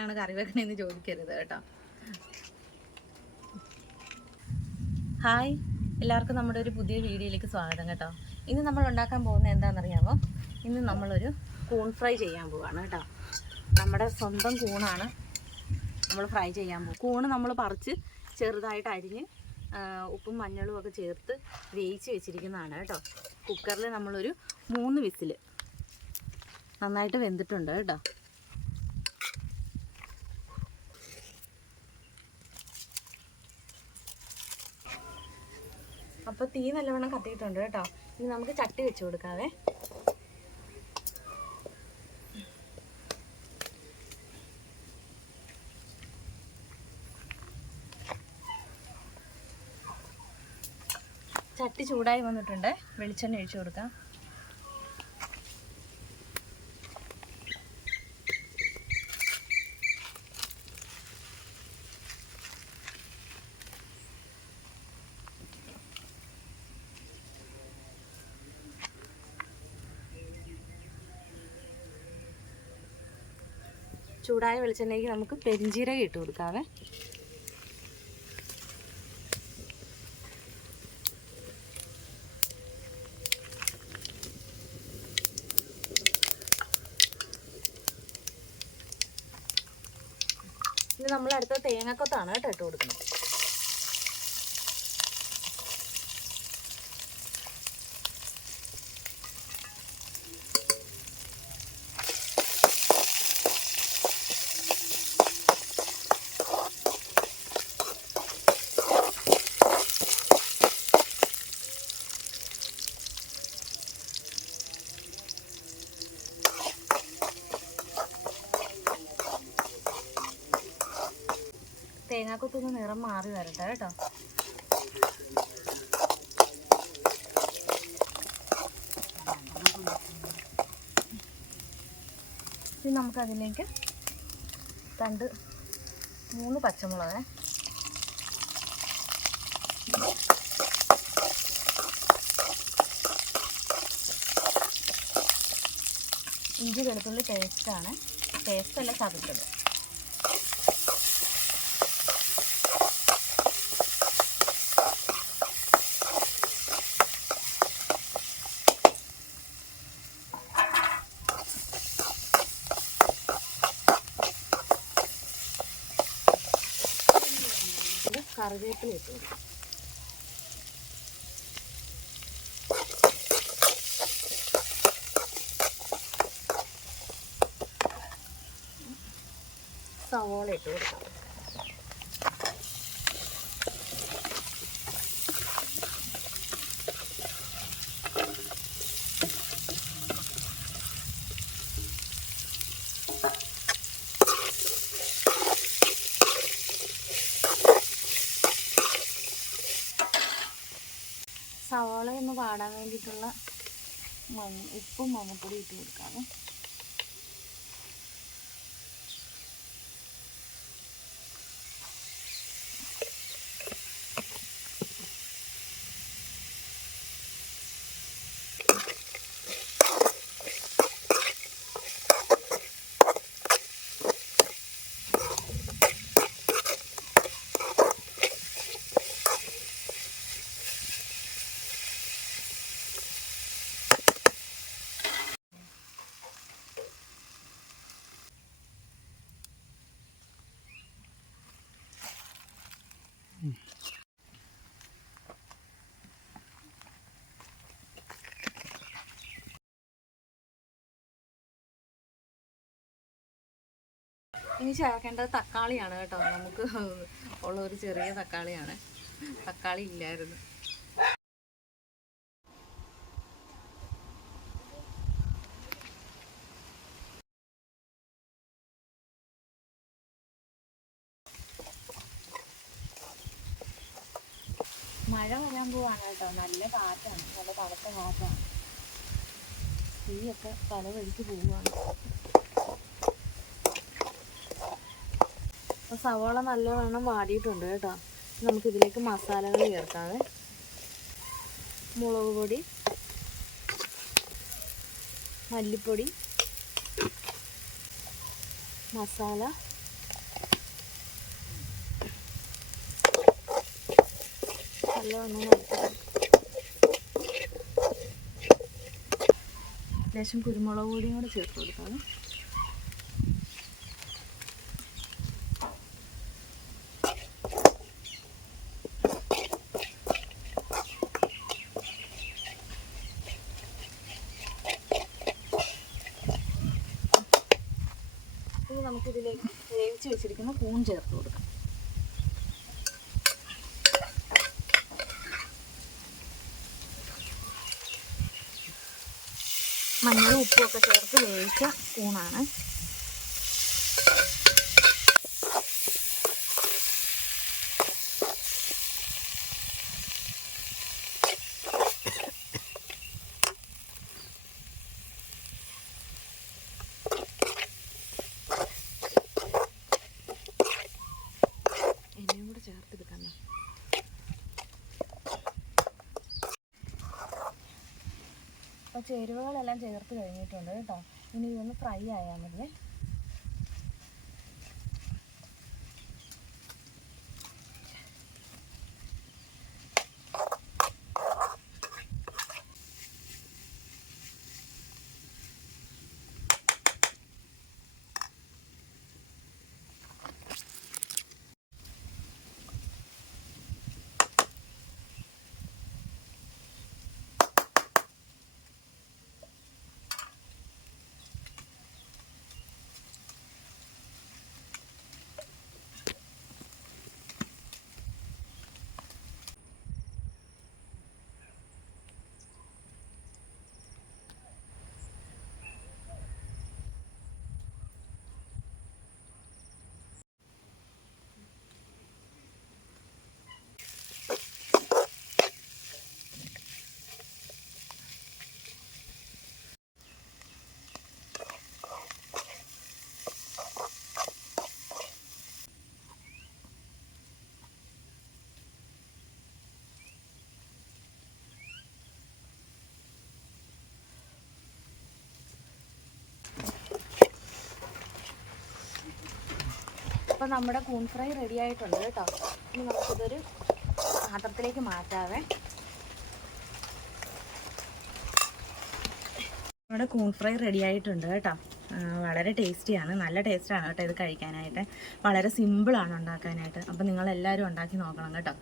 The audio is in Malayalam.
എങ്ങനെയാണ് കറി വെക്കണേന്ന് ചോദിക്കരുത് കേട്ടോ. ഹായ് എല്ലാവർക്കും നമ്മുടെ ഒരു പുതിയ വീഡിയോയിലേക്ക് സ്വാഗതം കേട്ടോ. ഇന്ന് നമ്മൾ ഉണ്ടാക്കാൻ പോകുന്നത് എന്താണെന്നറിയാമോ? ഇന്ന് നമ്മളൊരു കൂൺ ഫ്രൈ ചെയ്യാൻ പോവാണ് കേട്ടോ. നമ്മുടെ സ്വന്തം കൂണാണ് നമ്മൾ ഫ്രൈ ചെയ്യാൻ പോകും കൂണ് നമ്മൾ പറിച്ച് ചെറുതായിട്ട് അരിഞ്ഞ് ഉപ്പും മഞ്ഞളും ഒക്കെ ചേർത്ത് വേവിച്ച് വെച്ചിരിക്കുന്നതാണ് കേട്ടോ. കുക്കറിൽ നമ്മളൊരു മൂന്ന് വിസിൽ നന്നായിട്ട് വെന്തിട്ടുണ്ട് കേട്ടോ. അപ്പോൾ തീ നല്ലവണ്ണം കത്തിയിട്ടുണ്ട് കേട്ടോ. ഇനി നമുക്ക് ചട്ടി വെച്ച് കൊടുക്കാവേ. ചട്ടി ചൂടായി വന്നിട്ടുണ്ട്. വെളിച്ചെണ്ണ ഒഴിച്ചു കൊടുക്കാം. ചൂടായ വെളിച്ചെണ്ണയ്ക്ക് നമുക്ക് പെരിഞ്ചീരകം ഇട്ട് കൊടുക്കാവേ. ഇനി നമ്മൾ അടുത്ത തേങ്ങക്കൊത്താണ് കേട്ടോ ഇട്ട് കൊടുക്കുന്നത്. തേങ്ങാക്കൊത്തൊന്ന് നിറം മാറി വരട്ടെ കേട്ടോ. ഇനി നമുക്കതിലേക്ക് രണ്ട് മൂന്ന് പച്ചമുളക്. ഇഞ്ചി വെളുത്തുള്ളി പേസ്റ്റാണ് പേസ്റ്റല്ല ചതച്ചത് ഇത് കറിവേപ്പില ഇട്ട് കൊടുക്കും. സവോള ഇട്ട് കൊടുക്കാം. ഒന്ന് വേണ്ടിയിട്ടുള്ള മഞ്ഞ ഉപ്പും മഞ്ഞപ്പൊടി ഇട്ട് കൊടുക്കാമേ ഇനി ചേർക്കേണ്ടത് തക്കാളിയാണ് കേട്ടോ. നമുക്ക് ഉള്ള ഒരു ചെറിയ തക്കാളിയാണ്. തക്കാളി ഇല്ലായിരുന്നു. മഴ വരാൻ പോവാണ് കേട്ടോ. നല്ല കാറ്റാണ്. നല്ല തണുത്ത കാറ്റാണ്. തീയൊക്കെ തല വഴിക്ക് പോവുകയാണ്. സവാള നല്ലവണ്ണം വാടിയിട്ടുണ്ട് കേട്ടോ. നമുക്കിതിലേക്ക് മസാലകൾ ചേർക്കാം മുളക് പൊടി മല്ലിപ്പൊടി മസാല നല്ലവണ്ണം ലേശം കുരുമുളക് പൊടിയും കൂടെ ചേർത്ത് കൊടുക്കാം. ഇനി നമുക്കിതിലേക്ക് വേവിച്ച് വെച്ചിരിക്കുന്ന കൂൺ ചേർത്ത് കൊടുക്കാം. മഞ്ഞളും ഉപ്പും ഒക്കെ ചേർത്ത് വേവിച്ച കൂണാണ് എല്ലാം കൂടെ ചേർത്ത് എടുക്കണം അപ്പോൾ ചേരുവകളെല്ലാം ചേർത്ത് കഴിഞ്ഞിട്ടുണ്ട് കേട്ടോ. ഇനി ഇതൊന്ന് ഫ്രൈ ആയാൽ മതിയേ നമ്മുടെ കൂൺ ഫ്രൈ റെഡി ആയിട്ടുണ്ട് കേട്ടോ. ഇനി നമുക്കിതൊരു പാത്രത്തിലേക്ക് മാറ്റാവേ. നമ്മുടെ കൂൺ ഫ്രൈ റെഡി ആയിട്ടുണ്ട് കേട്ടോ. വളരെ ടേസ്റ്റിയാണ് നല്ല ടേസ്റ്റാണ് കേട്ടോ ഇത് കഴിക്കാനായിട്ട്. വളരെ സിമ്പിളാണ് ഉണ്ടാക്കാനായിട്ട്. അപ്പോൾ നിങ്ങളെല്ലാവരും ഉണ്ടാക്കി നോക്കണം കേട്ടോ.